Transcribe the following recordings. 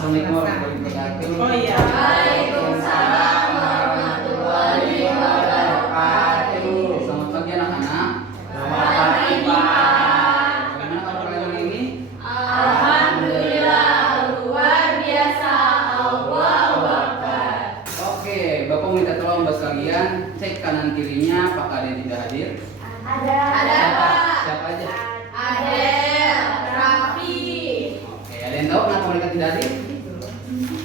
Assalamualaikum warahmatullahi wabarakatuh. Oh iya. Waalaikumsalam warahmatullahi wabarakatuh. Selamat pagi anak-anak. Selamat pagi, Pak. Bagaimana kabar kalian hari ini? Alhamdulillah luar biasa. Allahu Akbar. Oke, Bapak minta tolong buat sekalian cek kanan kirinya apakah ada yang tidak hadir. Ada Pak. Siapa aja? Ada Raffi. Oke, ada yang tahu kenapa mereka tidak hadir?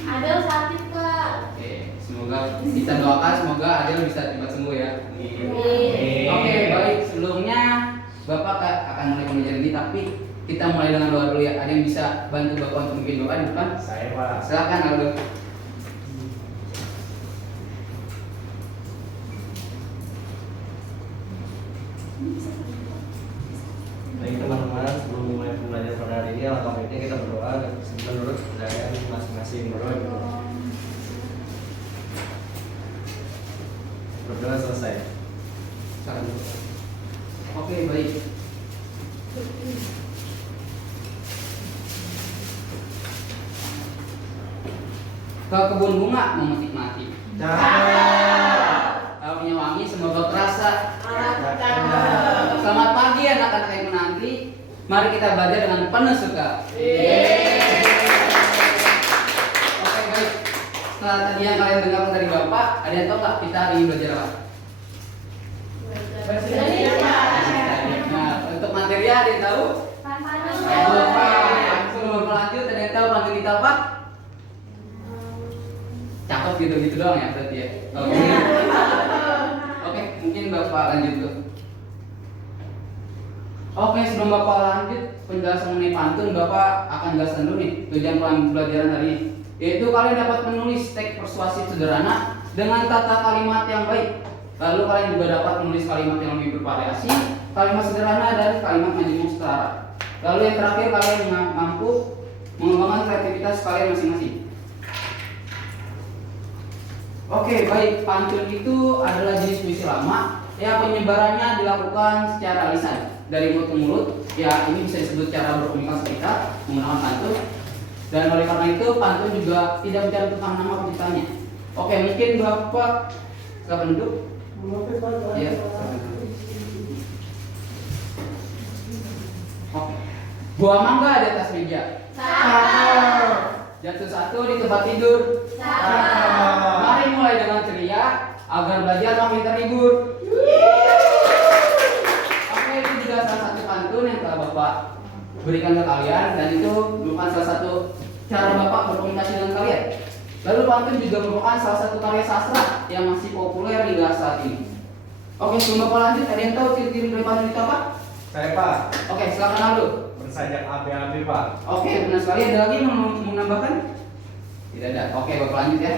Ada sakit Pak. Oke, semoga kita doakan semoga Adel bisa cepat sembuh ya. Amin. Oke, baik. Sebelumnya Bapak akan mulai pengajaran ini, tapi kita mulai dengan doa dulu ya. Ada yang bisa bantu Bapak untuk bikin doa di depan? Saya Pak. Silakan Aldo. Baik teman-teman, sebelum mulai pembelajaran pada hari ini, alangkah baiknya kita berdoa menurut kepercayaan masing-masing. Berdoa selesai. Salam. Oke, baik. Ke kebun bunga memetik-mati. Aromanya wangi semoga terasa. Selamat pagi anak-anak yang menanti. Mari kita belajar dengan penuh suka. Oke, baik. Setelah tadi yang kalian dengarkan dari Bapak, ada yang tahu nggak kita hari ini belajar apa? Nah, untuk materi ada yang tahu? Sebelum lanjut, ada yang tahu pantun kita apa? Cakep gitu-gitu doang ya berarti ya. Oke. Oke, mungkin Bapak lanjut dulu. Oke, sebelum Bapak lanjut penjelasan mengenai pantun, Bapak akan jelaskan dulu nih tujuan pembelajaran hari ini. Yaitu kalian dapat menulis teks persuasif sederhana dengan tata kalimat yang baik. Lalu kalian juga dapat menulis kalimat yang lebih bervariasi, kalimat sederhana dan kalimat menjemur setara. Lalu yang terakhir kalian mampu mengembangkan kreativitas kalian masing-masing. Oke, baik. Pantun itu adalah jenis puisi lama yang penyebarannya dilakukan secara lisan dari mulut ke mulut. Ya, ini bisa disebut cara berkomunikasi kita menggunakan pantun. Dan oleh karena itu pantun juga tidak mencantumkan nama penciptanya. Oke, mungkin Bapak silakan duduk. Ya. Oke. Buah mangga di atas meja. Jatuh satu di tempat tidur. Mari mulai dengan ceria agar belajar makin terhibur. Oke, itu juga salah satu pantun yang telah Bapak berikan ke kalian, dan itu merupakan salah satu cara Bapak berkomunikasi dengan kalian. Lalu pantun juga merupakan salah satu karya sastra yang masih populer hingga saat ini. Oke, sebelum Bapak lanjut, ada yang tahu ciri-ciri dari pantun itu apa? Saya Pak. Oke, silakan Aldo. Bersajak AB-AB Pak. Oke, benar sekali. Ada lagi yang mau menambahkan? Tidak ada. Oke, Bapak lanjut ya.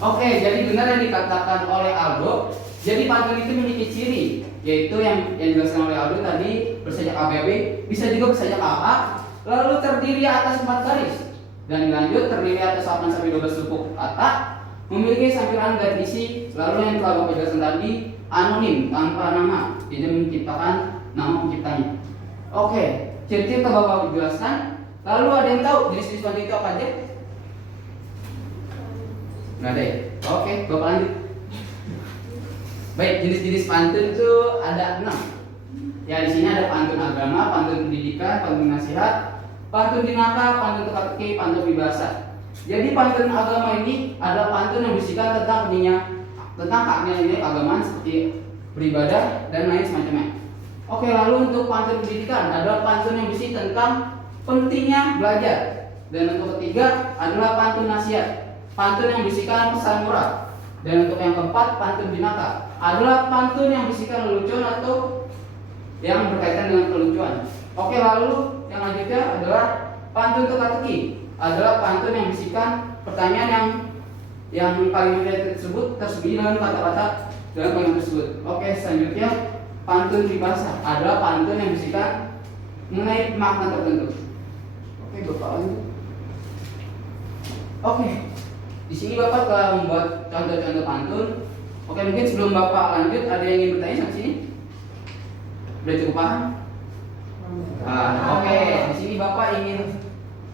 Oke, jadi benar yang dikatakan oleh Aldo. Jadi pantun itu memiliki ciri, yaitu yang dijelaskan oleh Aldo tadi, bersajak ABB, bisa juga bersajak AA, lalu terdiri atas 4 garis, dan lanjut terdiri atas 8 sampai 12 lupuk kata, memiliki sampiran dan isi, lalu yang telah Bapak jelaskan tadi anonim tanpa nama, tidak menciptakan nama penciptanya. Oke, ciri-ciri telah Bapak jelaskan. Lalu ada yang tahu jenis-jenis pantun itu apa aja? Nggak ada ya? Oke, Bapak lanjut. Baik, jenis-jenis pantun itu ada 6. Ya, di sini ada pantun agama, pantun pendidikan, pantun nasihat, pantun dinaka, pantun teka-teki, pantun pribahasa. Jadi pantun agama ini adalah pantun yang berisikan tentang nilai-nilai keagamaan seperti beribadah dan lain semacamnya. Oke, lalu untuk pantun pendidikan adalah pantun yang berisi tentang pentingnya belajar. Dan untuk ketiga adalah pantun nasihat, pantun yang berisikan pesan moral. Dan untuk yang keempat, pantun dinaka adalah pantun yang berisikan lelucon atau yang berkaitan dengan kelucuan. Oke, lalu yang lanjutnya adalah pantun teka-teki, adalah pantun yang berisikan pertanyaan yang kalimat tersebut tersembunyi dalam kata-kata dalam kalimat tersebut. Oke, selanjutnya pantun pribahasa adalah pantun yang berisikan mengenai makna tertentu. Oke, Bapak lanjut. Oke, di sini Bapak telah membuat contoh-contoh pantun. Oke, mungkin sebelum Bapak lanjut ada yang ingin bertanya sampai sini? Udah cukup paham? Oke, di sini Bapak ingin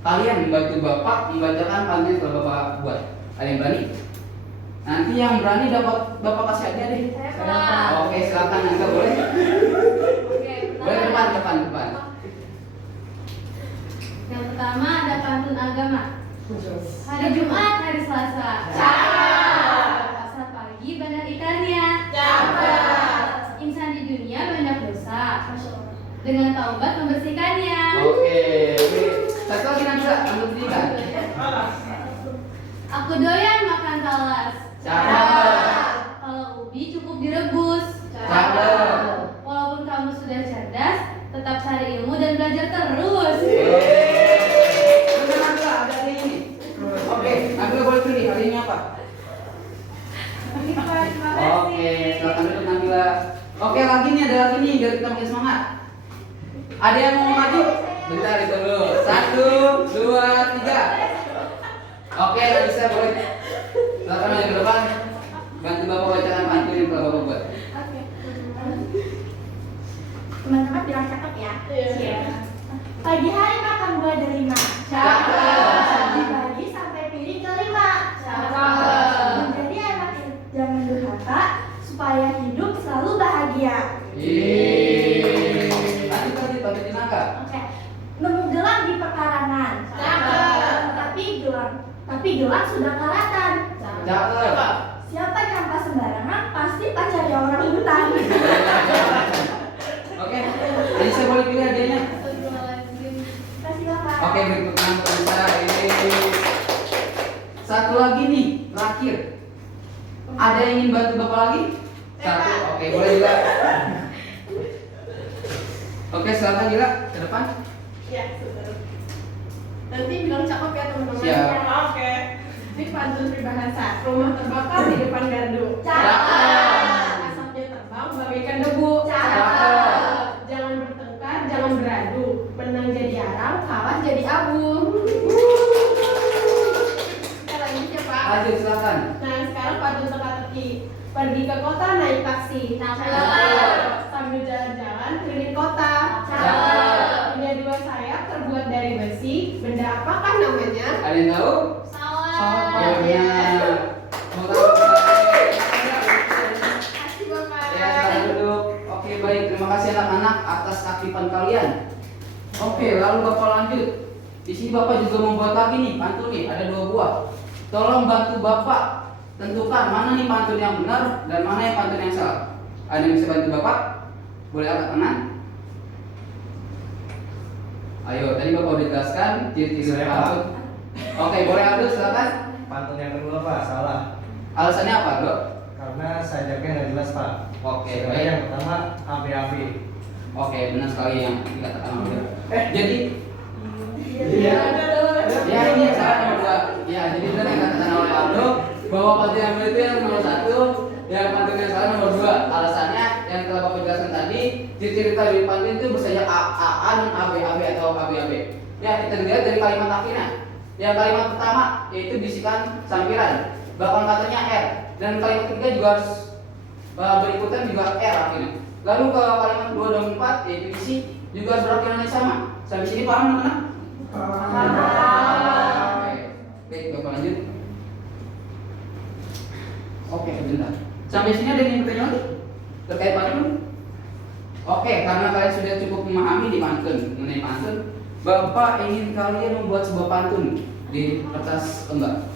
kalian membantu bapak membacakan pantun yang telah bapak buat. Ada yang berani? Nanti yang berani dapat bapak kasih hadiah deh. Saya, Pak. Oke, silakan Angga boleh. Oke, Boleh depan. Yang pertama ada pantun agama. Hari Jumat, hari Selasa. Pasar pagi banyak ikannya. Insan di dunia banyak dosa. Dengan taubat membersihkannya. Oke. Satu lagi Nabila, pantun pendidikan. Aku doyan makan talas. Cakep. Kalau ubi cukup direbus. Cakep. Walaupun kamu sudah cerdas, tetap cari ilmu dan belajar terus. Benar Nabila, ada ini. Oke, Nabila boleh pilih hari ini apa? Oke, silakan duduk Nabila. Oke, lagi nih, ada lagi nih, biar kita makin semangat. Ada yang mau maju? Bentar, itu dulu. 1, 2, 3. Oke, bisa boleh. Silakan maju ke depan. Bantu bapak bacakan pantun yang telah bapak buat. Teman-teman bilang cakep ya? Iya. Pagi hari makan buah delima. Cakep. Dibagi sampai piring kelima. Menjadi anak jangan durhaka supaya hidup selalu bahagia. Tadi pantun jenaka. Oke. Nemu gelang di pekarangan. Tapi gelang sudah karatan. Cakep. Siapa nyampa sembarangan pasti pacarnya orang hutan. Oke, jadi saya boleh pilih hadiahnya. Kasih Bapak. Oke, berikutnya pemirsa ini. Satu lagi nih, terakhir. Ada yang ingin bantu bapak lagi? Satu, oke, boleh juga. Oke, silakan Gila, ke depan. Ya, sudah. Nanti bilang cakep ya teman-teman. Siap. Oke. Ini pantun peribahasa. Rumah terbakar di depan gardu. Cakep. Asapnya terbang bagaikan debu. Cakep. Jangan bertengkar, jangan beradu. Menang jadi arang, kalah jadi abu. Kita lanjut ya Pak. Lanjut, silakan. Nah sekarang pantun teka-teki. Pergi ke kota naik taksi. Sambil jalan-jalan keliling kota. Punya dua sayap terbuat dari besi. Benda apakah namanya? Ada yang tahu? Salah. Benar. Mau tahu? Kasih Bapak. Ya, silakan duduk. Oke, baik. Terima kasih anak-anak atas keaktifan kalian. Oke, lalu bapak lanjut. Di sini bapak juga membuat lagi nih pantun nih. Ada 2 buah. Tolong bantu bapak tentukan mana nih pantun yang benar dan mana yang pantun yang salah. Ada yang bisa bantu bapak? Boleh angkat tangan? Ayo, tadi bapak udah jelaskan ciri-ciri Saya, pantun. Oke, boleh Abdul silakan. Pantun yang kedua Pak, salah. Alasannya apa, Dok? Karena sajaknya nggak jelas Pak. Oke, Sedangkan baik. yang pertama api-api. Oke, benar sekali yang dikatakan Abdul. Jadi Iya. ya ini yang salah nomor 2. Ya, jadi benar yang dikatakan oleh Abdul bahwa pantun yang benar itu yang nomor 1, yang pantun yang salah nomor 2. Alasannya yang telah Bapak jelaskan tadi, ciri-ciri dari pantun itu bersaya A dan AB atau AB. Ya, kita lihat dari kalimat akhirnya. Yang kalimat pertama yaitu bisikan sampiran, bahkan katanya R, dan kalimat ketiga juga harus berikutan juga R akhirnya. Lalu ke kalimat 2 dan 4 yaitu isi juga harus berakhiran yang sama. Sampai sini paham anak-anak? Oke, baik Bapak lanjut. Oke, sebentar. Sampai sini ada yang ingin bertanya lagi terkait pantun? Oke, karena kalian sudah cukup memahami di pantun mengenai pantun, Bapak ingin kalian membuat sebuah pantun di kertas lembar.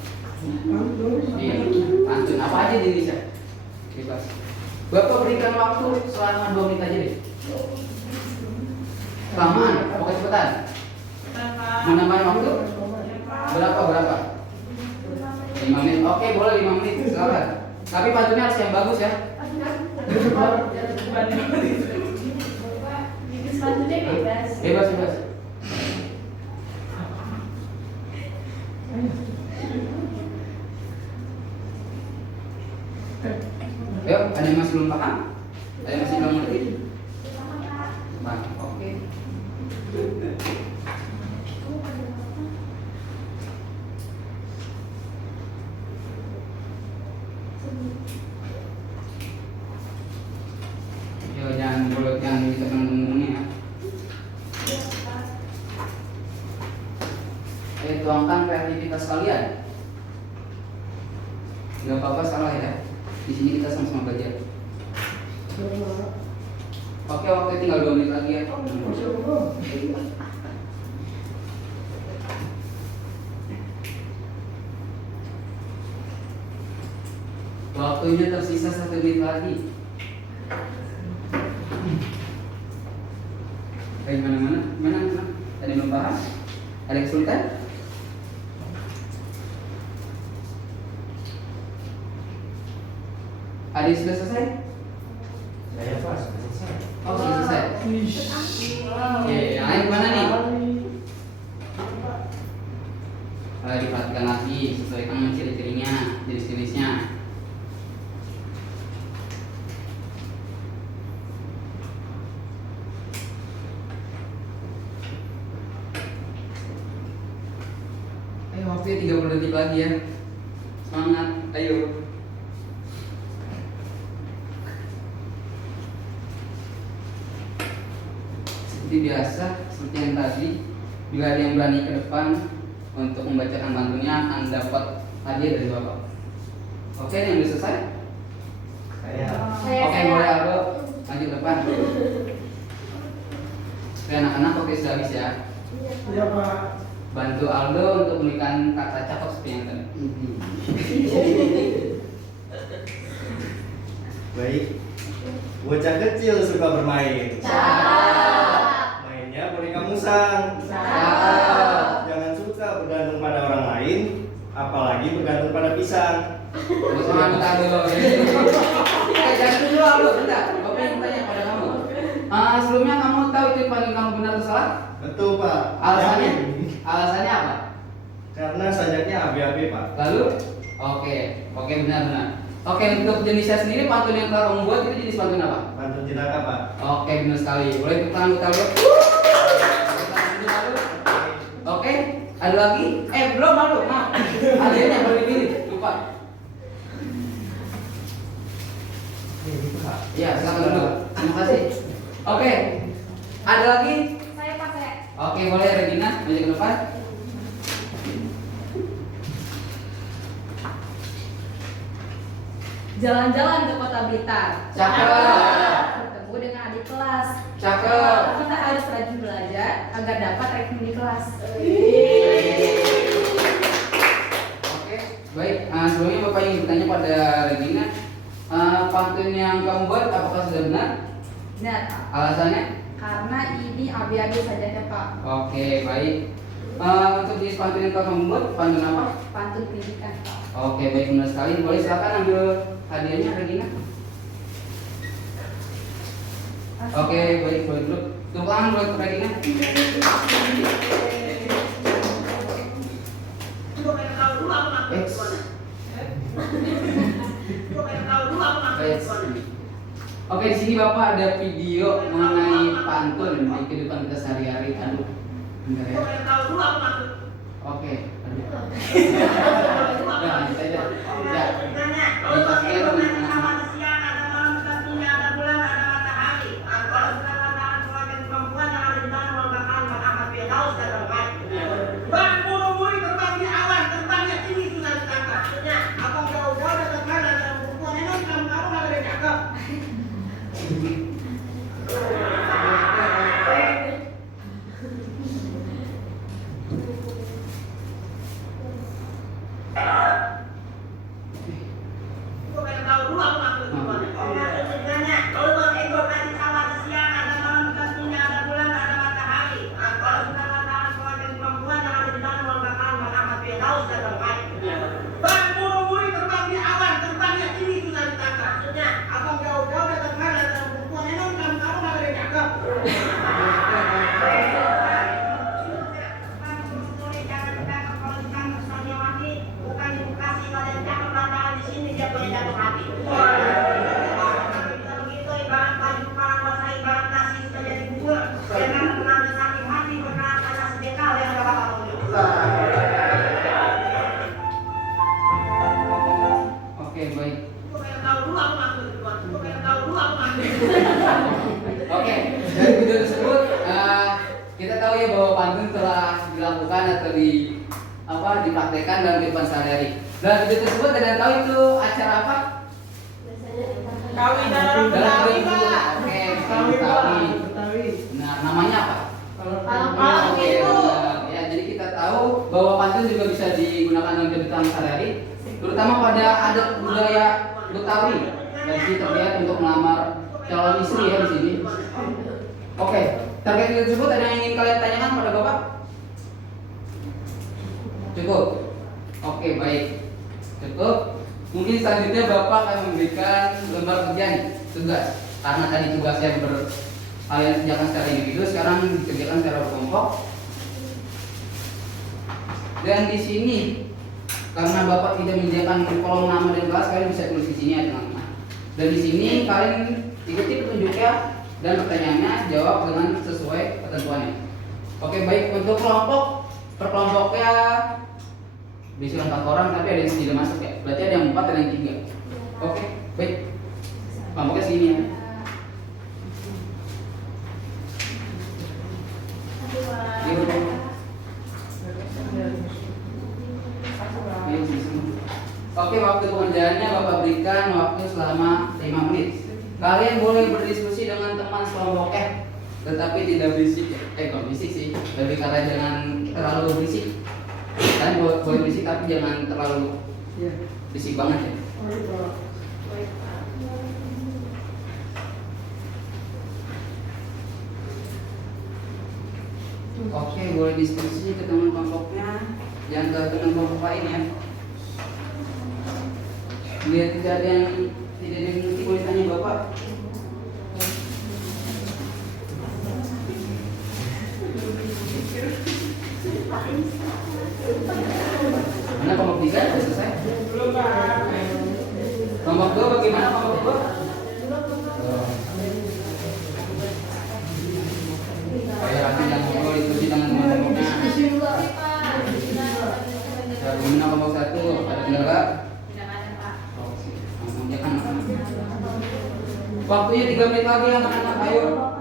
Iya, pantun apa aja di Indonesia? Bebas. Bapak berikan waktu selama 2 menit aja deh. Kelamaan, pokoknya cepetan. Menambah waktu? Berapa? 5 menit. Oke, boleh 5 menit. Silakan. Tapi pantunnya harus yang bagus ya. Pantunnya bebas. Bebas. Yuk, ada yang masih belum paham? Ada yang masih belum mengerti? Paham. Oke. Yo, jangan boleh bisa ngomongnya ya. tuangkan kreativitas kalian. Gak apa-apa salah ya. Di sini kita sama-sama belajar. Oke, waktu tinggal 2 menit lagi ya. Waktunya tersisa 1 menit lagi. Mana? Ada yang belum paham? Ada kesulitan? Ada yang sudah selesai? Saya Pak, sudah selesai. Oh, sudah selesai. Oke, yang lain kemana nih? Diperhatikan lagi, sesuaikan dengan ciri-cirinya, jenis-jenisnya. Waktunya 30 detik lagi ya. Semangat, ayo. Seperti biasa, seperti yang tadi, bila ada yang berani ke depan untuk membacakan pantunnya, Anda dapat hadiah dari Bapak. Oke, yang udah selesai? Oke, boleh Aldo maju ke depan. Oke, anak-anak oke sudah habis ya. Iya Pak. Bantu Aldo untuk memberikan kata cakep seperti yang tadi. Baik. Bocah kecil suka bermain. Mainnya boneka musang. Jangan suka bergantung pada orang lain, apalagi bergantung pada pisang. Semangat Aldo. Jangan dulu Aldo, bentar. Bapak yang tanya pada kamu. Sebelumnya kamu tahu itu paling kamu benar atau salah? Betul Pak. Alasannya? Yakin? Alasannya apa? Karena sajaknya AB-AB Pak. Lalu? Oke benar. Oke, untuk jenisnya sendiri pantun yang telah kamu buat itu jenis pantun apa? Pantun jenaka Pak. Oke, benar sekali. Boleh tepuk tangan kita dulu. Oke, ada lagi? Belum Aldo, maaf. Ada yang boleh dipilih, lupa. Iya, silakan dulu. Terima kasih. Oke, ada lagi? Saya pakai. Oke, boleh Regina maju ke depan. Jalan-jalan ke kota Blitar. Cakep. Bertemu dengan adik kelas. Cakep. Kita harus rajin belajar agar dapat ranking di kelas. Oke, baik. Sebelumnya Bapak ingin bertanya pada Regina, pantun yang kamu buat apakah sudah benar? Benar, Pak. Alasannya? Karena ini AB-AB saja Pak. Oke, baik. Untuk jenis pantun yang kamu buat, pantun apa? Pantun pendidikan, Pak. Oke, baik, benar sekali. Boleh silakan ambil hadiahnya Regina. Oke, baik, boleh dulu. Tepuk tangan buat Regina. Oke, di sini Bapak ada video mengenai pantun di kehidupan kita sehari-hari. Aduh, bentar ya. Oke, aduh. Ya, lanjut aja. Ya. Dipastiin anak-anak. dipraktekkan dalam kehidupan sehari-hari. Dalam video tersebut ada yang tahu itu acara apa? Kawinan Dalam Betawi, video tersebut, Pak. oke, Betawi, Pak. Betawi. Betawi. Nah, namanya apa? Malam Oke, itu. benar. Ya, jadi kita tahu bahwa pantun juga bisa digunakan dalam kehidupan sehari-hari, terutama pada adat budaya Betawi. Dari sini terlihat untuk melamar calon istri ya di sini. Oke, terkait video tersebut ada yang ingin kalian tanyakan pada Bapak? Cukup. Oke, baik. Cukup. Mungkin selanjutnya Bapak akan memberikan lembar kerja nih, tugas. Karena tadi tugasnya kalian kerjakan secara individu, sekarang dikerjakan secara berkelompok. Dan di sini karena Bapak tidak menyediakan kolom nama dan kelas, kalian bisa tulis di sini ya teman-teman. Dan di sini kalian ikuti petunjuknya dan pertanyaannya jawab dengan sesuai ketentuannya. Oke, baik, untuk kelompok per kelompoknya bisa 4 orang, tapi ada yang tidak masuk ya. Berarti ada yang 4 dan yang 3. Oke, baik. Kelompoknya sini ya. Oke, waktu pengerjaannya Bapak berikan waktu selama 5 menit. Kalian boleh berdiskusi dengan teman sekelompoknya, tetapi tidak berisik. Kalau berisik sih, lebih karena jangan terlalu berisik. Kalian boleh berisik tapi jangan terlalu berisik banget ya. Oke, boleh diskusi ke teman kelompoknya, jangan ke teman kelompok lain ya. Lihat tidak ada yang mengerti, boleh tanya Bapak. Mana kelompok 3 sudah selesai? Belum, Pak. Kelompok 2 bagaimana kelompok 2? Saya rasa yang mau diskusi dengan teman-temannya. Ya, bagaimana kelompok 1? Ada kendala? Waktunya 3 menit lagi anak-anak, ayo.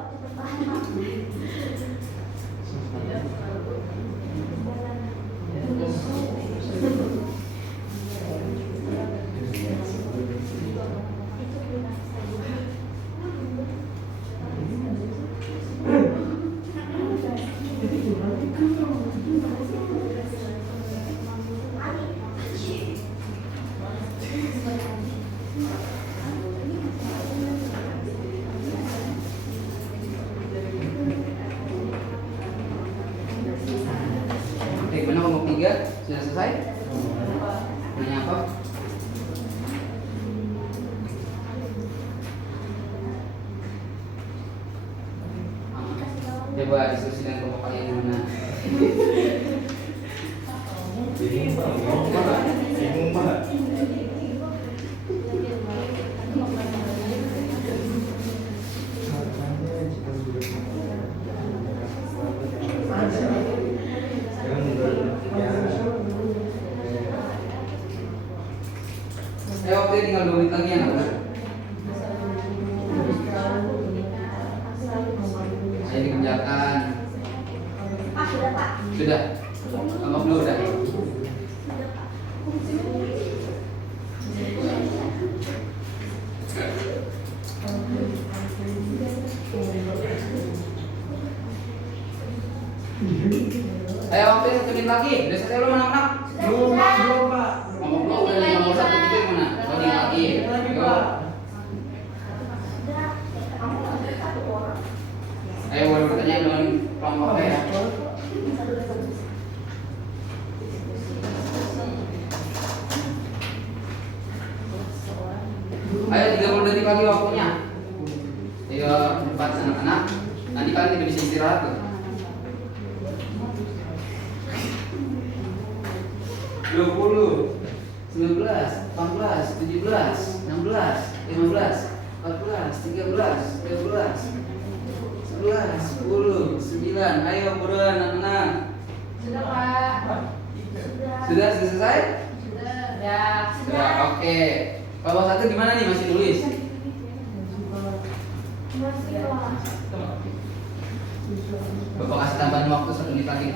Oke, mana kelompok 3? Sudah selesai? Nanya apa? Coba diskusi dengan kelompok kalian gimana? Bingung, Pak. Waktunya tinggal 2 menit lagi anak-anak. Ayo dikerjakan. Sudah Pak. Sudah. Kelompok 2 udah. Ayo waktunya 1 menit lagi. Udah selesai belum anak-anak? Belum, Pak. Belum, Pak. Kelompok 2 udah di nomor 1 titik mana? Lagi lagi. Yo. Ayo boleh bertanya dengan kelompoknya ya. Ayo 30 detik lagi waktunya. Ayo cepat anak-anak. Nanti kalian tidak bisa istirahat tuh. 20, 19, 18, 17, 16, 15, 14, 13, 12, 11, 10, 9. Ayo buruan anak-anak. Sudah, Pak. Sudah selesai? Sudah. Sudah, oke. Kelompok 1 gimana nih, masih nulis? Bapak kasih tambahan waktu 1 menit lagi.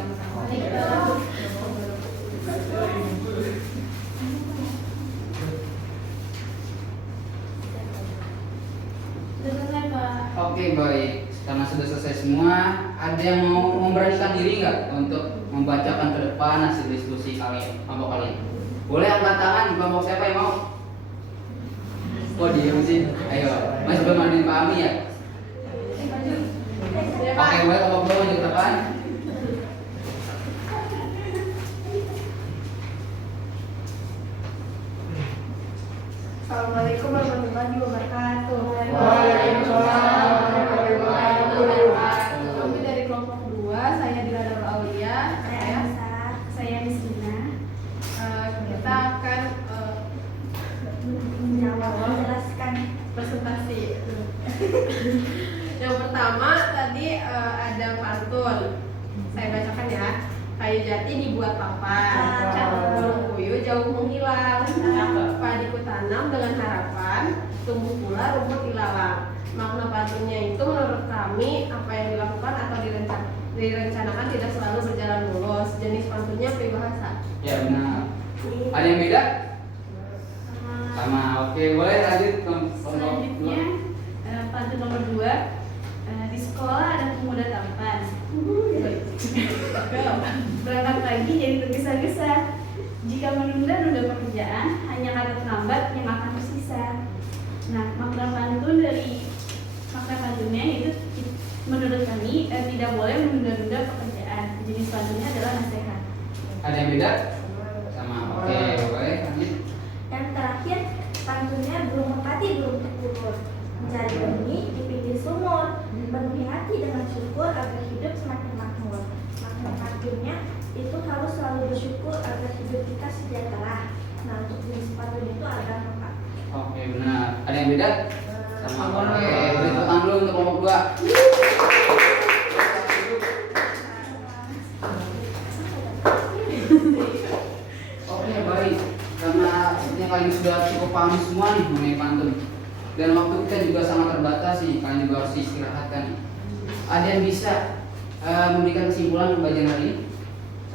Sudah selesai, Pak. Oke, baik. Karena sudah selesai semua, ada yang mau memberanikan diri nggak untuk membacakan ke depan hasil diskusi kalian, kelompok kalian? Boleh angkat tangan, kelompok siapa yang mau? Oh, diem sih. Ayo, masih belum ada yang pahami ya? Oke, boleh kelompok dua maju ke depan. Assalamualaikum warahmatullahi wabarakatuh. Waalaikumsalam warahmatullahi wabarakatuh. Kami dari kelompok 2, saya Dila Darul Aulia. Saya Misina. Kita akan Menjelaskan. presentasi. Yang pertama tadi ada pantun. Saya bacakan ya. Kayu jati dibuat papan, burung puyuh jauh menghilang. Padiku tanam dengan harapan, tumbuh pula rumput ilalang. Makna pantunnya itu menurut kami apa yang dilakukan atau direncanakan tidak selalu berjalan mulus. Jenis pantunnya peribahasa. Ya benar. Ada yang beda? Sama. Oke, boleh lanjut kelompok Selanjutnya, dua. pantun nomor 2. Di sekolah ada pemuda tampan. Berangkat pagi jadi tergesa-gesa. Jika menunda-nunda pekerjaan, hanya kata terlambat yang akan tersisa. Nah, makna pantunnya itu menurut kami tidak boleh menunda-nunda pekerjaan. Jenis pantunnya adalah nasihat. Ada yang beda? Sama. Oke, boleh lanjut. Yang terakhir, pantunnya belum merpati belum terkurur. Mencari benih di pinggir sumur, penuhi hati dengan syukur agar hidup semakin makmur. Makna pantunnya itu harus selalu bersyukur agar hidup kita sejahtera. Nah, untuk jenis pantun itu ada apa? Oke, benar. Ada yang beda? Sama. Oke, beri tepuk tangan dulu untuk kelompok 2. Oke, baik. Karena sepertinya kalian sudah cukup paham semua nih mengenai pantun. Dan waktu kita juga sangat terbatas nih, kalian juga harus istirahatkan. Ada yang bisa memberikan kesimpulan pembelajaran hari ini?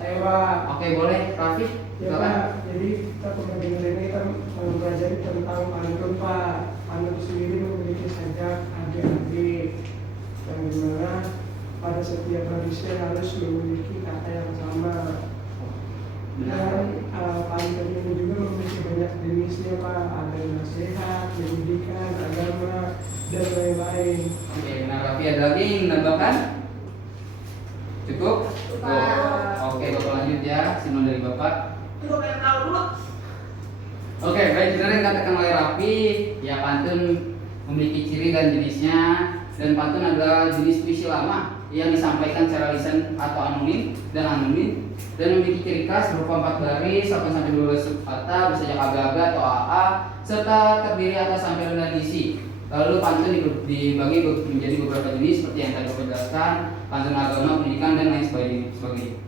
Saya Pak. Oke, boleh. Rafi, Ya silakan. Pak, jadi kita pembelajaran ini kita mempelajari tentang pantun Pak. Pantun sendiri memiliki sajak adik-adik yang dimana pada setiap manusia harus memiliki kata yang sama. Dan pantun ini juga memiliki banyak jenisnya Pak. Ada nasihat, pendidikan, agama, dan lain-lain. Oke, benar. Rafi, ada lagi yang menambahkan? Cukup? Oke, Bapak lanjut ya. Simon dari Bapak. Oke, baik. Benar yang katakan oleh Rafi, ya pantun memiliki ciri dan jenisnya. Dan pantun adalah jenis puisi lama yang disampaikan secara lisan atau anonim dan memiliki ciri khas berupa 4 baris, 1-12 subkata, bersajak aga-aga atau AA, serta terdiri atas sampai rendah isi. Lalu pantun dibagi menjadi beberapa jenis seperti yang tadi Bapak jelaskan, pantun agama, pendidikan, dan lain sebagainya.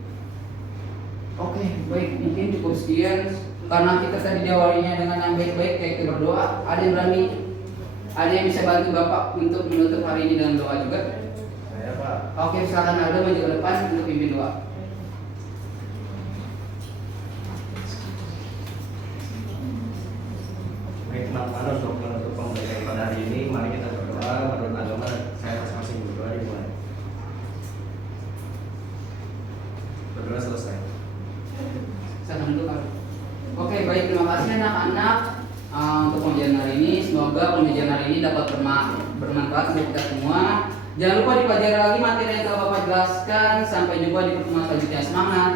Oke, baik, mungkin cukup sekian. Karena kita tadi diawalinya dengan yang baik-baik, kayak kita berdoa. Ada yang berani? Ada yang bisa bantu Bapak untuk menutup hari ini dengan doa juga? Saya Pak. Oke, silakan Aldo maju ke depan untuk pimpin doa. Baik, teman-teman, untuk menutup pembelajaran pada hari ini, mari kita berdoa. Menurut agama, saya masing-masing berdoa dimulai. Berdoa selesai. Saya dulu kan. Oke, baik, terima kasih anak-anak untuk pembelajaran hari ini. Semoga pembelajaran hari ini dapat bermanfaat untuk kita semua. Jangan lupa dipelajari lagi materi yang telah Bapak jelaskan. Sampai jumpa di pertemuan selanjutnya. Semangat!